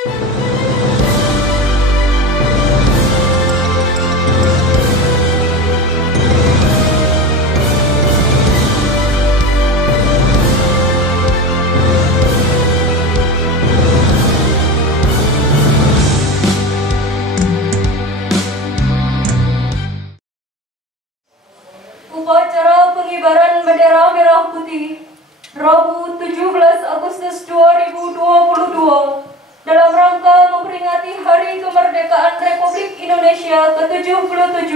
Upacara pengibaran bendera merah putih Rabu 17 Agustus 2022 dalam rangka memperingati Hari Kemerdekaan Republik Indonesia ke-77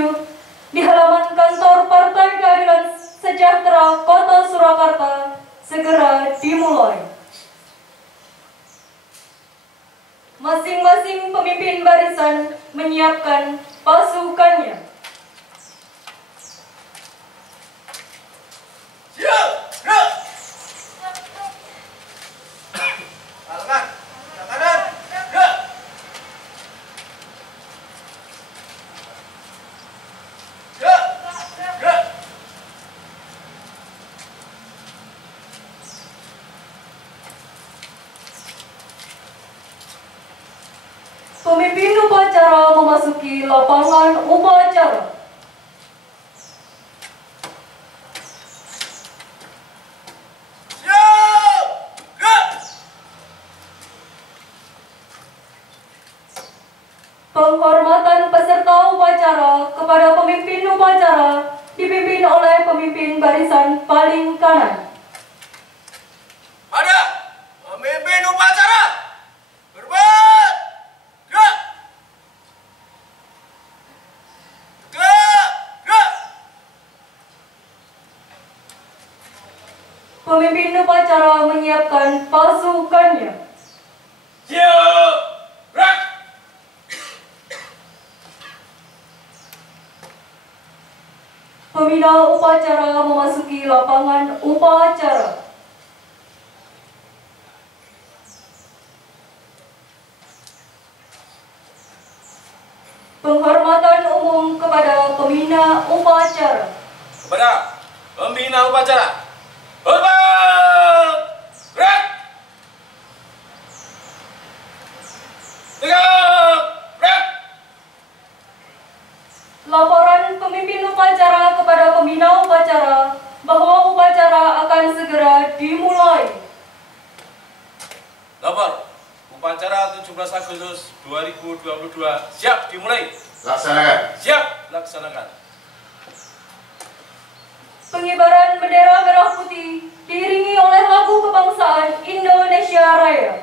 di halaman kantor Partai Keadilan Sejahtera Kota Surakarta segera dimulai. Masing-masing pemimpin barisan menyiapkan pasukannya. Pemimpin upacara memasuki lapangan upacara. Penghormatan peserta upacara kepada pemimpin upacara dipimpin oleh pemimpin barisan paling kanan. Ada pemimpin upacara berbuat gerak. Gerak. Pemimpin upacara menyiapkan pasukannya. Siap. Gerak. Pembina upacara memasuki lapangan upacara. Penghormatan umum kepada pembina upacara. Kepada pembina upacara. Hormat. Gerak. Tegak. Gerak. Laporan pemimpin upacara kepada pembina upacara bahwa upacara akan segera dimulai. Lapor. Upacara 17 Agustus 2022 siap dimulai. Laksanakan. Siap laksanakan. Pengibaran bendera merah putih diiringi oleh lagu kebangsaan Indonesia Raya.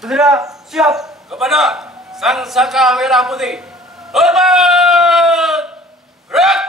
Bendera siap. Kepada Sang Saka Merah Putih. Hormat! Gerak!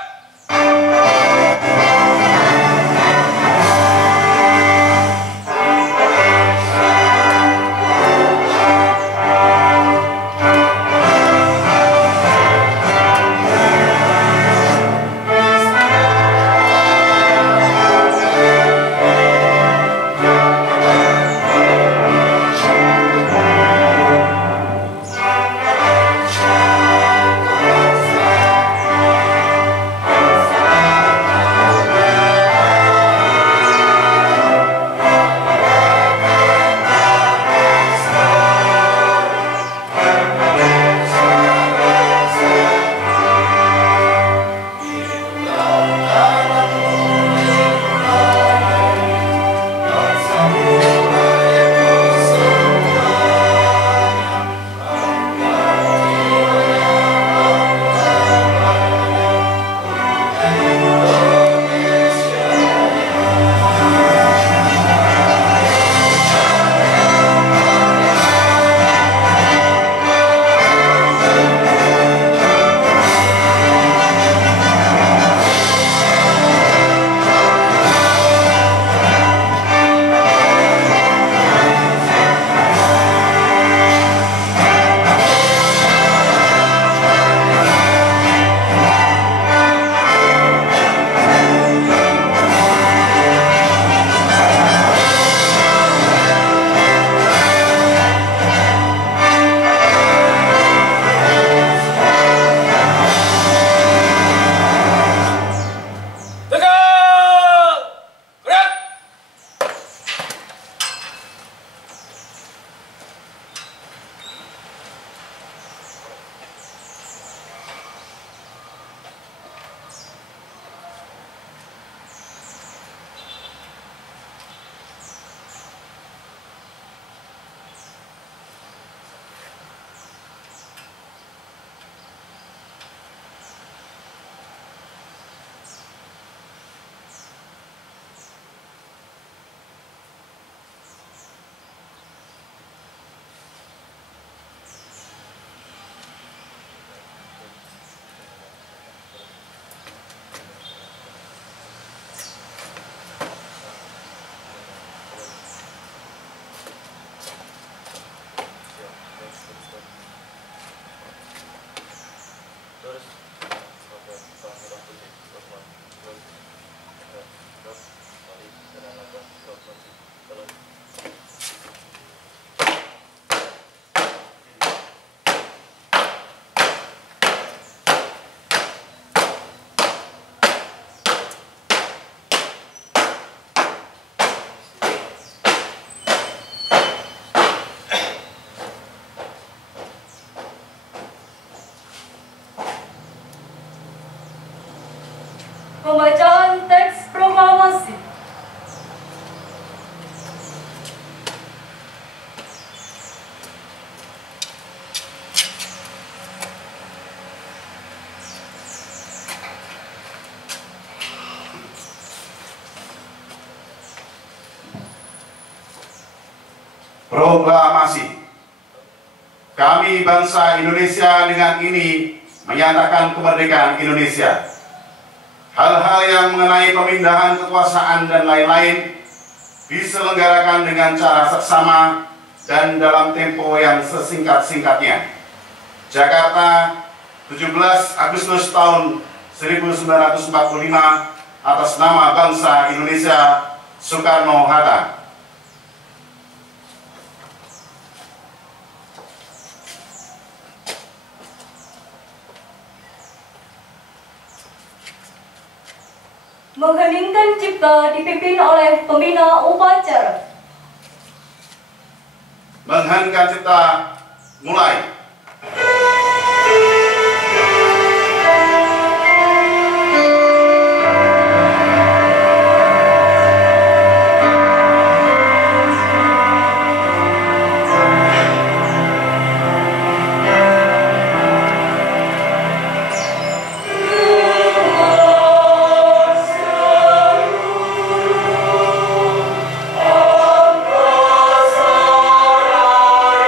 Pembacaan teks proklamasi. Proklamasi. Kami bangsa Indonesia dengan ini menyatakan kemerdekaan Indonesia. Hal-hal yang mengenai pemindahan kekuasaan dan lain-lain diselenggarakan dengan cara seksama dan dalam tempo yang sesingkat-singkatnya. Jakarta, 17 Agustus tahun 1945, atas nama bangsa Indonesia, Soekarno-Hatta. Mengheningkan cipta dipimpin oleh pembina upacara. Mengheningkan cipta mulai. Angkasa Raya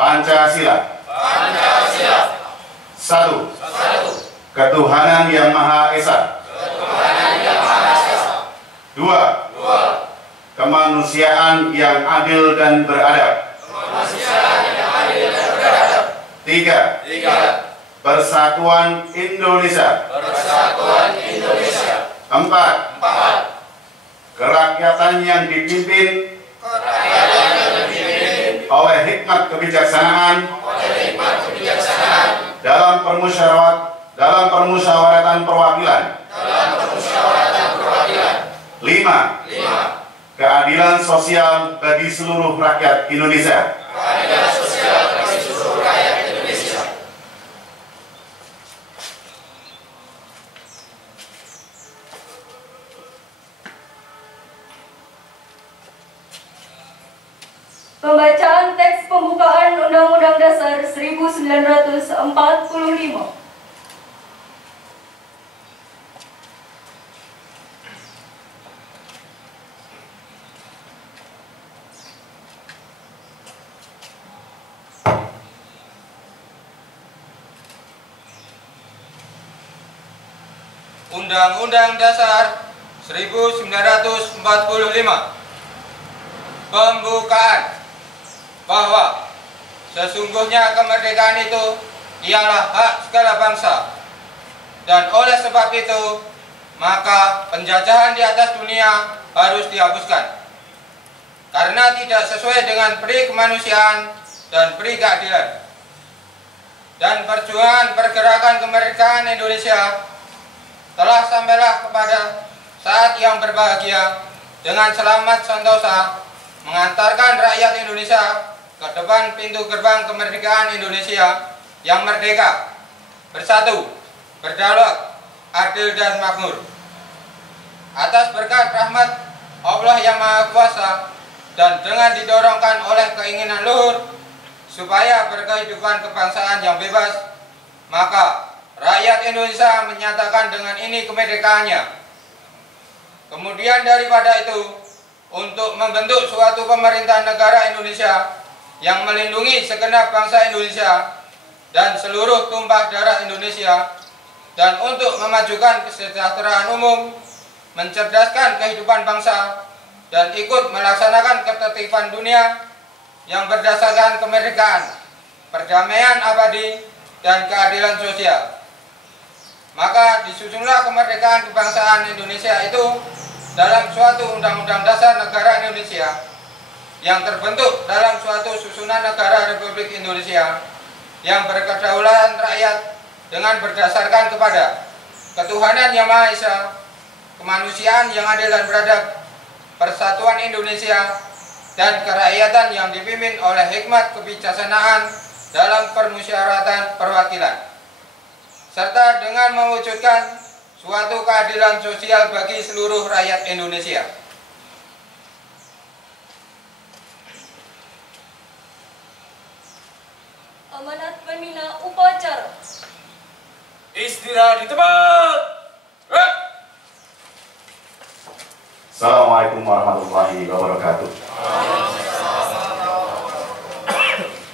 Pancasila. Pancasila. Satu. Satu. Ketuhanan Yang Maha Esa. Ketuhanan Yang Maha Esa. Dua. Dua. Kemanusiaan yang adil dan beradab. Kemanusiaan yang adil dan beradab. Tiga. Tiga. Persatuan Indonesia. Persatuan Indonesia. Empat. Empat. Kerakyatan yang dipimpin Kerakyatan yang dipimpin oleh hikmat kebijaksanaan oleh hikmat kebijaksanaan dalam permusyawaratan perwakilan. dalam permusyawaratan perwakilan. Lima. Lima. Keadilan sosial bagi seluruh rakyat Indonesia. Keadilan sosial bagi seluruh rakyat Indonesia. Pembacaan teks pembukaan Undang-Undang Dasar 1945. Undang-Undang Dasar 1945. Pembukaan. Bahwa sesungguhnya kemerdekaan itu ialah hak segala bangsa, dan oleh sebab itu maka penjajahan di atas dunia harus dihapuskan karena tidak sesuai dengan peri kemanusiaan dan peri keadilan. Dan perjuangan pergerakan kemerdekaan Indonesia telah sampailah kepada saat yang berbahagia dengan selamat sentosa mengantarkan rakyat Indonesia ke depan pintu gerbang kemerdekaan Indonesia yang merdeka, bersatu, berdaulat, adil dan makmur. Atas berkat rahmat Allah yang Maha Kuasa dan dengan didorongkan oleh keinginan luhur supaya berkehidupan kebangsaan yang bebas, maka rakyat Indonesia menyatakan dengan ini kemerdekaannya. Kemudian daripada itu, untuk membentuk suatu pemerintahan negara Indonesia yang melindungi segenap bangsa Indonesia dan seluruh tumpah darah Indonesia, dan untuk memajukan kesejahteraan umum, mencerdaskan kehidupan bangsa, dan ikut melaksanakan ketertiban dunia yang berdasarkan kemerdekaan, perdamaian abadi, dan keadilan sosial. Maka disusunlah kemerdekaan kebangsaan Indonesia itu dalam suatu Undang-Undang Dasar Negara Indonesia yang terbentuk dalam suatu susunan negara Republik Indonesia yang berkedaulatan rakyat dengan berdasarkan kepada ketuhanan Yang Maha Esa, kemanusiaan yang adil dan beradab, persatuan Indonesia, dan kerakyatan yang dipimpin oleh hikmat kebijaksanaan dalam permusyawaratan perwakilan, serta dengan mewujudkan suatu keadilan sosial bagi seluruh rakyat Indonesia. Amanat pembina upacara. Istirahat di tempat. Gerak. Assalamualaikum warahmatullahi wabarakatuh.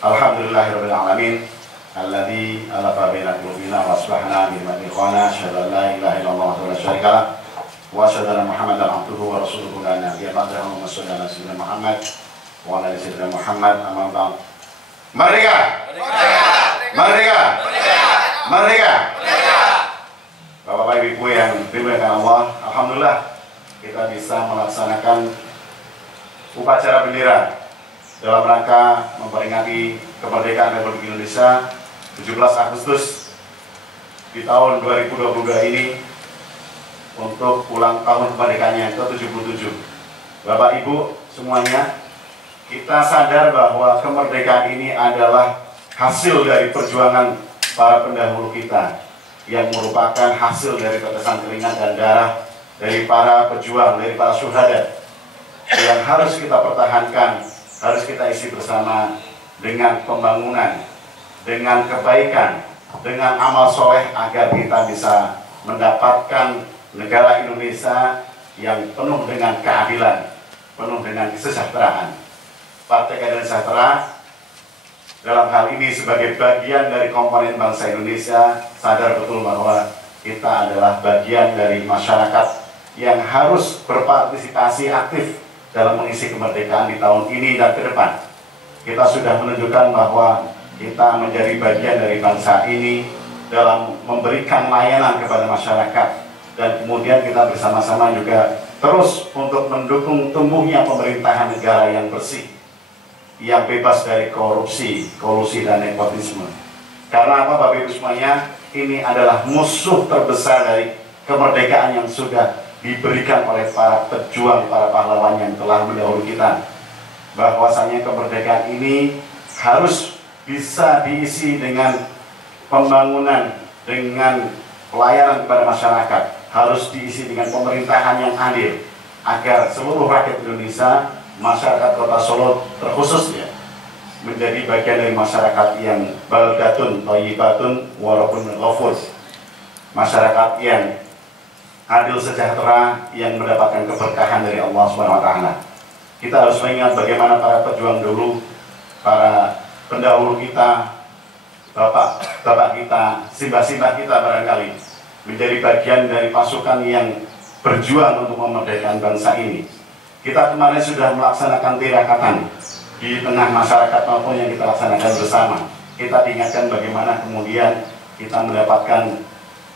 Alhamdulillahirabbil alamin. Alladzi alafa baina qulubina wa aslahna bi ni'matihi asyhadu an la ilaha illallah wa la syarika lah wa asyhadu anna Muhammadan abduhu wa rasuluhu la nabiyya ba'dahu. Allahumma shalli ala sayyidina Muhammad wa ala ali sayyidina Muhammad. Amma ba'd. Merdeka! Merdeka! Merdeka! Bapak Ibu yang dimuliakan Allah, alhamdulillah kita bisa melaksanakan upacara bendera dalam rangka memperingati kemerdekaan Republik Indonesia 17 Agustus di tahun 2022 ini untuk ulang tahun kemerdekaannya yang ke-77. Bapak Ibu semuanya, kita sadar bahwa kemerdekaan ini adalah hasil dari perjuangan para pendahulu kita yang merupakan hasil dari tetesan keringat dan darah dari para pejuang, dari para syuhada yang harus kita pertahankan, harus kita isi bersama dengan pembangunan, dengan kebaikan, dengan amal soleh agar kita bisa mendapatkan negara Indonesia yang penuh dengan keadilan, penuh dengan kesejahteraan. Partai Keadilan Sejahtera dalam hal ini sebagai bagian dari komponen bangsa Indonesia, sadar betul bahwa kita adalah bagian dari masyarakat yang harus berpartisipasi aktif dalam mengisi kemerdekaan di tahun ini dan ke depan. Kita sudah menunjukkan bahwa kita menjadi bagian dari bangsa ini dalam memberikan layanan kepada masyarakat, dan kemudian kita bersama-sama juga terus untuk mendukung tumbuhnya pemerintahan negara yang bersih, yang bebas dari korupsi, kolusi, dan nepotisme. Karena apa, Bapak Ibu semuanya? Ini adalah musuh terbesar dari kemerdekaan yang sudah diberikan oleh para pejuang, para pahlawan yang telah mendahului kita. Bahwasanya kemerdekaan ini harus bisa diisi dengan pembangunan, dengan pelayanan kepada masyarakat, harus diisi dengan pemerintahan yang adil, agar seluruh rakyat Indonesia, masyarakat Kota Solo terkhususnya, menjadi bagian dari masyarakat yang baldatun, thayyibatun, walaupun ghafur, masyarakat yang adil sejahtera, yang mendapatkan keberkahan dari Allah SWT. Kita harus mengingat bagaimana para pejuang dulu, para pendahulu kita, bapak kita, simbah-simbah kita barangkali menjadi bagian dari pasukan yang berjuang untuk memerdekakan bangsa ini. Kita kemarin sudah melaksanakan tirakatan di tengah masyarakat maupun yang kita laksanakan bersama. Kita diingatkan bagaimana kemudian kita mendapatkan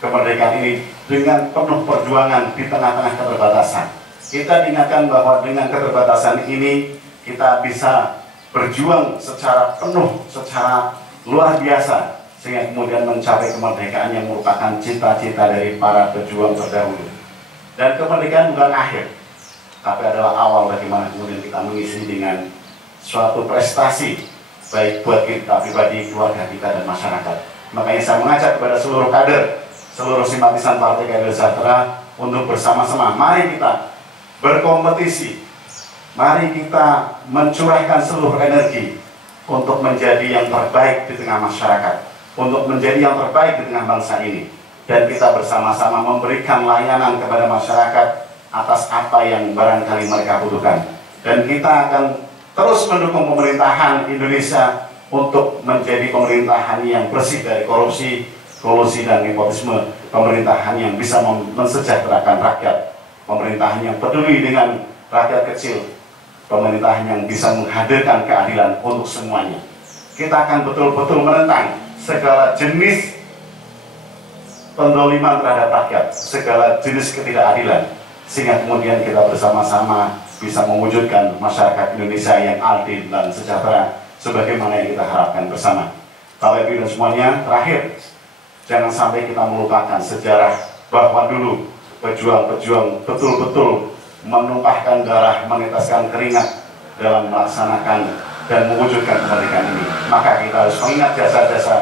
kemerdekaan ini dengan penuh perjuangan di tengah-tengah keterbatasan. Kita diingatkan bahwa dengan keterbatasan ini kita bisa berjuang secara penuh, secara luar biasa, sehingga kemudian mencapai kemerdekaan yang merupakan cita-cita dari para pejuang terdahulu. Dan kemerdekaan bukan akhir, tapi adalah awal bagaimana kemudian kita mengisi dengan suatu prestasi, baik buat kita pribadi, keluarga kita, dan masyarakat. Makanya saya mengajak kepada seluruh kader, seluruh simpatisan Partai Keadilan Sejahtera untuk bersama-sama, mari kita berkompetisi, mari kita mencurahkan seluruh energi untuk menjadi yang terbaik di tengah masyarakat, untuk menjadi yang terbaik di tengah bangsa ini, dan kita bersama-sama memberikan layanan kepada masyarakat atas apa yang barangkali mereka butuhkan. Dan kita akan terus mendukung pemerintahan Indonesia untuk menjadi pemerintahan yang bersih dari korupsi, kolusi, dan nepotisme, pemerintahan yang bisa mensejahterakan rakyat, pemerintahan yang peduli dengan rakyat kecil, pemerintahan yang bisa menghadirkan keadilan untuk semuanya. Kita akan betul-betul menentang segala jenis pendoliman terhadap rakyat, segala jenis ketidakadilan, sehingga kemudian kita bersama-sama bisa mewujudkan masyarakat Indonesia yang adil dan sejahtera sebagaimana yang kita harapkan bersama. Bapak Ibu dan semuanya, terakhir, jangan sampai kita melupakan sejarah bahwa dulu pejuang-pejuang betul-betul menumpahkan darah, meneteskan keringat dalam melaksanakan dan mewujudkan kemerdekaan ini. Maka kita harus mengingat jasa-jasa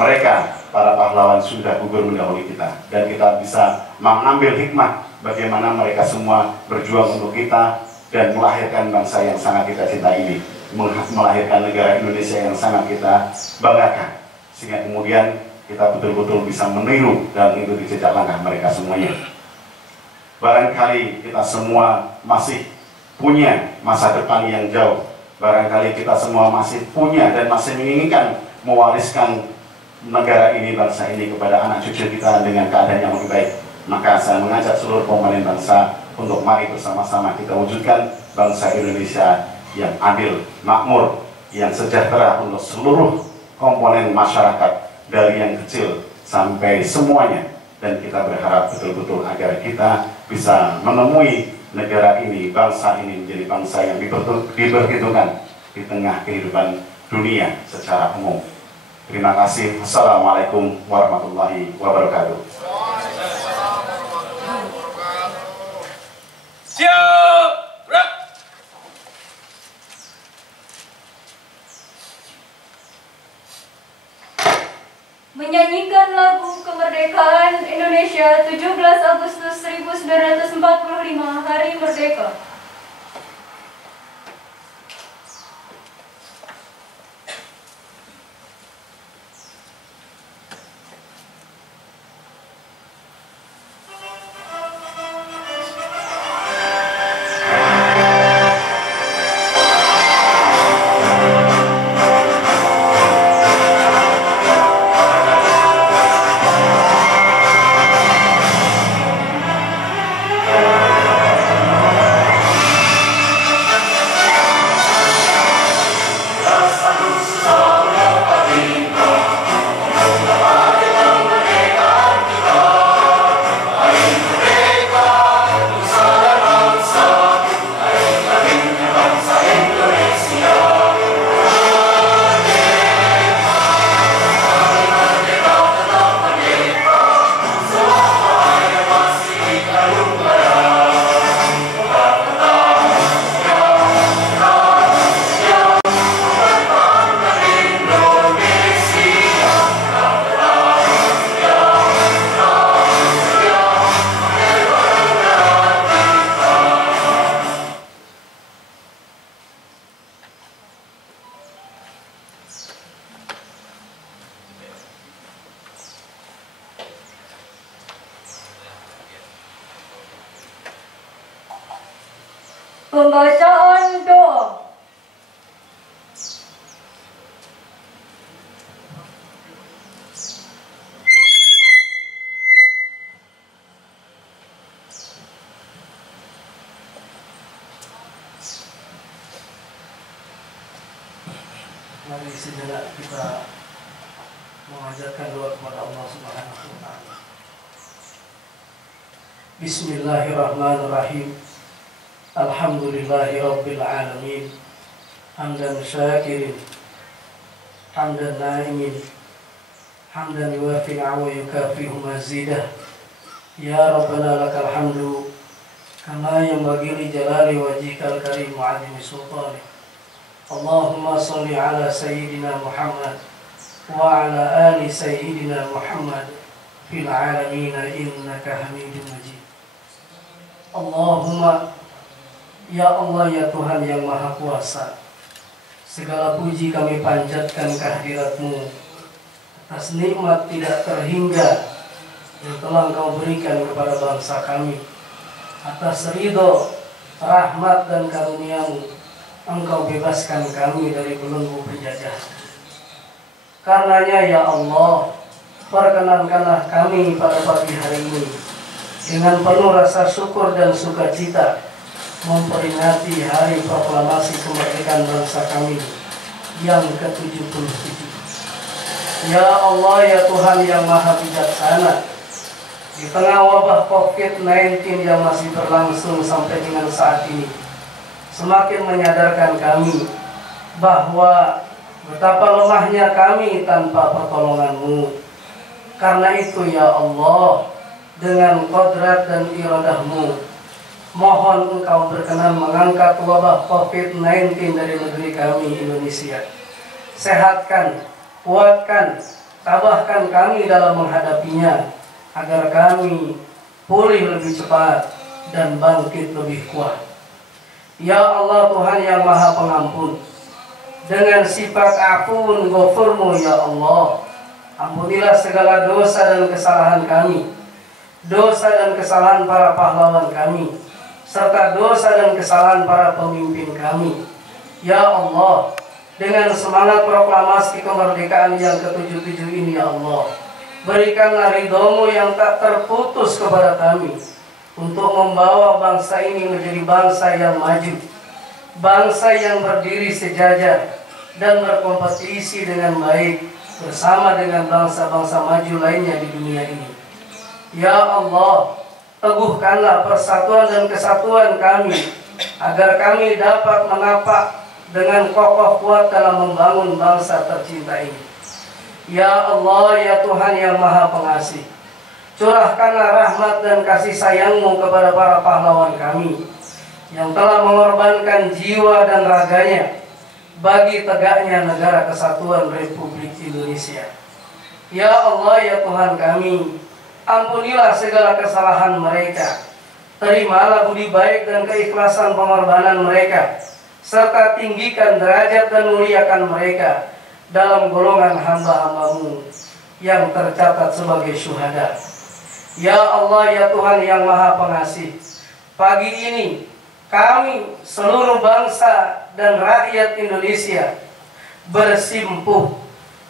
mereka, para pahlawan sudah gugur mendahului kita, dan kita bisa mengambil hikmah bagaimana mereka semua berjuang untuk kita dan melahirkan bangsa yang sangat kita cintai ini, melahirkan negara Indonesia yang sangat kita banggakan, sehingga kemudian kita betul-betul bisa meniru dan mengikuti jejak langkah mereka semuanya. Barangkali kita semua masih punya masa depan yang jauh, barangkali kita semua masih punya dan masih menginginkan mewariskan negara ini, bangsa ini kepada anak cucu kita dengan keadaan yang lebih baik. Maka saya mengajak seluruh komponen bangsa untuk mari bersama-sama kita wujudkan bangsa Indonesia yang adil, makmur, yang sejahtera untuk seluruh komponen masyarakat, dari yang kecil sampai semuanya. Dan kita berharap betul-betul agar kita bisa menemui negara ini, bangsa ini menjadi bangsa yang diperhitungkan di tengah kehidupan dunia secara umum. Terima kasih. Assalamualaikum warahmatullahi wabarakatuh. Siap, gerak. Menyanyikan lagu kemerdekaan Indonesia 17 Agustus 1945, Hari Merdeka. Pembacaan doa. Mari sejenak kita mengajarkan doa kepada Allah Subhanahu wa taala. Bismillahirrahmanirrahim. Alhamdulillahirabbil alamin. Hamdan syakirin, hamdan na'imin, hamdan yuwafi wa yukafi'u mazidah. Ya Rabbana lakal hamdu kama yanbaghi li jalali wajhikal karim wa 'azimi sultanik. Allahumma salli ala Sayyidina Muhammad wa ala ali Sayyidina Muhammad fil alamin innaka Hamidum Majid. Allahumma, ya Allah ya Tuhan yang Maha Kuasa, segala puji kami panjatkan kehadirat-Mu atas nikmat tidak terhingga yang telah Engkau berikan kepada bangsa kami, atas ridho, rahmat dan karunia-Mu Engkau bebaskan kami dari belenggu penjajah. Karenanya ya Allah, perkenankanlah kami pada pagi hari ini dengan penuh rasa syukur dan sukacita memperingati hari proklamasi kemerdekaan bangsa kami yang ke-77. Ya Allah ya Tuhan yang Maha Bijaksana, di tengah wabah COVID-19 yang masih berlangsung sampai dengan saat ini, semakin menyadarkan kami bahwa betapa lemahnya kami tanpa pertolongan-Mu. Karena itu ya Allah, dengan kodrat dan iradah-Mu, mohon Engkau berkenan mengangkat wabah COVID-19 dari negeri kami Indonesia. Sehatkan, kuatkan, tabahkan kami dalam menghadapinya, agar kami pulih lebih cepat dan bangkit lebih kuat. Ya Allah Tuhan yang Maha Pengampun, dengan sifat Afun Ghafurmu ya Allah, ampunilah segala dosa dan kesalahan kami, dosa dan kesalahan para pahlawan kami, serta dosa dan kesalahan para pemimpin kami. Ya Allah, dengan semangat proklamasi kemerdekaan yang ke-77 ini ya Allah, berikanlah ridho-Mu yang tak terputus kepada kami, untuk membawa bangsa ini menjadi bangsa yang maju, bangsa yang berdiri sejajar dan berkompetisi dengan baik bersama dengan bangsa-bangsa maju lainnya di dunia ini. Ya Allah, teguhkanlah persatuan dan kesatuan kami, agar kami dapat menapak dengan kokoh kuat dalam membangun bangsa tercinta ini. Ya Allah ya Tuhan yang Maha Pengasih, curahkanlah rahmat dan kasih sayang-Mu kepada para pahlawan kami yang telah mengorbankan jiwa dan raganya bagi tegaknya negara kesatuan Republik Indonesia. Ya Allah ya Tuhan kami, ampunilah segala kesalahan mereka, terimalah budi baik dan keikhlasan pengorbanan mereka, serta tinggikan derajat dan muliakan mereka dalam golongan hamba-hamba-Mu yang tercatat sebagai syuhada. Ya Allah ya Tuhan yang Maha Pengasih, pagi ini kami seluruh bangsa dan rakyat Indonesia bersimpuh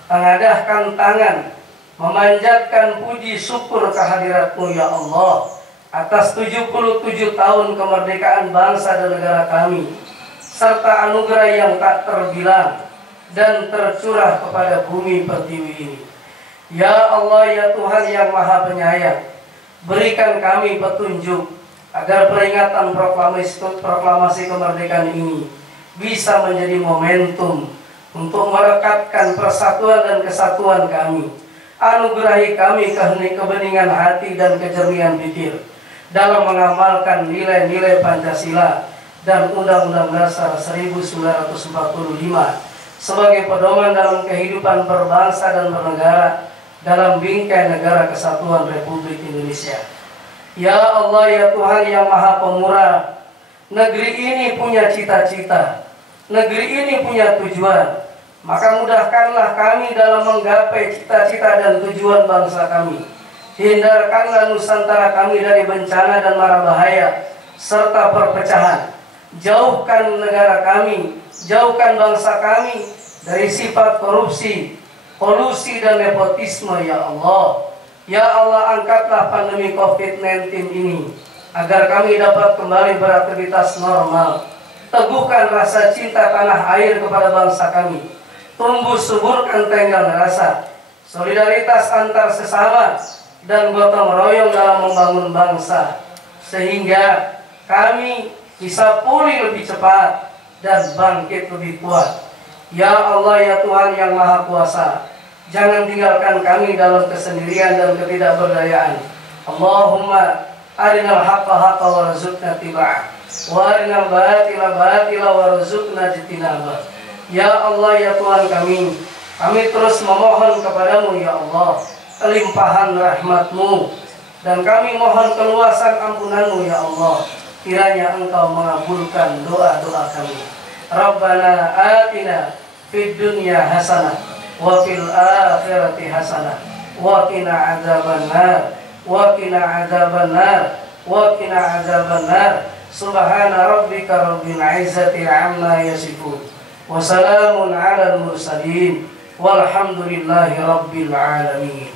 mengadahkan tangan, memanjatkan puji syukur kehadirat-Mu ya Allah atas 77 tahun kemerdekaan bangsa dan negara kami, serta anugerah yang tak terbilang dan tercurah kepada bumi pertiwi ini. Ya Allah ya Tuhan yang Maha Penyayang, berikan kami petunjuk agar peringatan proklamasi kemerdekaan ini bisa menjadi momentum untuk merekatkan persatuan dan kesatuan kami. Anugerahi kami kebeningan hati dan kejernihan pikir dalam mengamalkan nilai-nilai Pancasila dan Undang-Undang Dasar 1945 sebagai pedoman dalam kehidupan berbangsa dan bernegara dalam bingkai negara kesatuan Republik Indonesia. Ya Allah ya Tuhan yang Maha Pemurah, negeri ini punya cita-cita, negeri ini punya tujuan, maka mudahkanlah kami dalam menggapai cita-cita dan tujuan bangsa kami. Hindarkanlah Nusantara kami dari bencana dan mara bahaya serta perpecahan. Jauhkan negara kami, jauhkan bangsa kami dari sifat korupsi, kolusi dan nepotisme ya Allah. Ya Allah, angkatlah pandemi COVID-19 ini agar kami dapat kembali beraktivitas normal. Teguhkan rasa cinta tanah air kepada bangsa kami. Tumbuh suburkan tenggang rasa, solidaritas antar sesama, dan gotong royong dalam membangun bangsa, sehingga kami bisa pulih lebih cepat dan bangkit lebih kuat. Ya Allah, ya Tuhan yang Maha Kuasa, jangan tinggalkan kami dalam kesendirian dan ketidakberdayaan. Allahumma arinal haqqa haqqa warzuqna tiba'ah, wa arinal batila batila warzuqna jitinabah. Ya Allah, ya Tuhan kami terus memohon kepadamu ya Allah kelimpahan rahmat-Mu, dan kami mohon keluasan ampunan-Mu ya Allah. Kiranya Engkau mengabulkan doa-doa kami. Rabbana atina fid dunya hasanah wa fil akhirati hasanah wa qina adzabannar wa qina adzabannar wa qina adzabannar. Subhana rabbika rabbil izzati amma yasifun wa salamun 'alal mursalin walhamdulillahi rabbil alamin.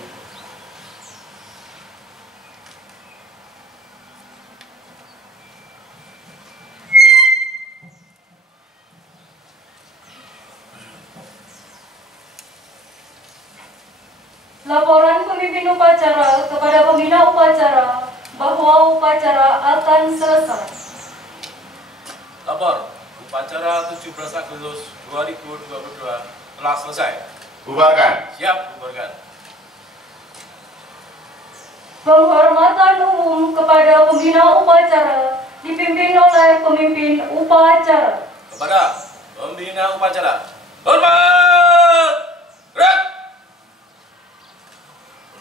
Laporan pemimpin upacara kepada pembina upacara bahwa upacara akan selesai. Lapor, upacara 17 Agustus 2022 telah selesai. Bubarkan. Siap, bubarkan. Penghormatan umum kepada pembina upacara dipimpin oleh pemimpin upacara. Kepada pembina upacara, hormat! Gerak!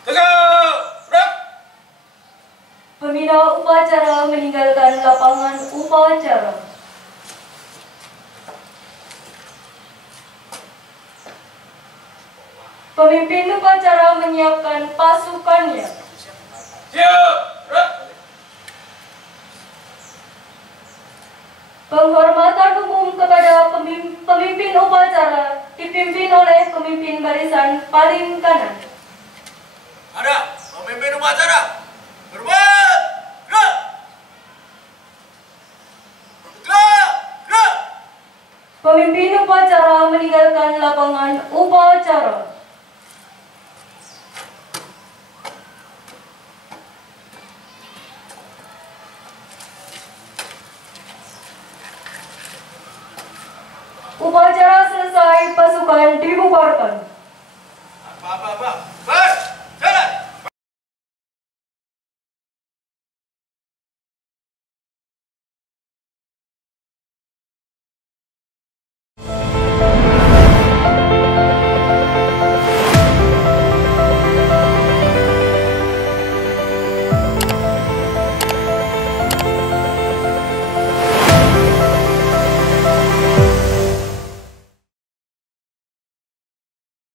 Tegak! Gerak! Pembina upacara meninggalkan lapangan upacara. Pemimpin upacara menyiapkan pasukannya. Siap! Gerak! Penghormatan umum kepada pemimpin upacara dipimpin oleh pemimpin barisan paling kanan. Ada pemimpin upacara. Hormat! Gerak! Gerak! Gerak! Pemimpin upacara meninggalkan lapangan upacara. Upacara selesai, pasukan dibubarkan. Apa?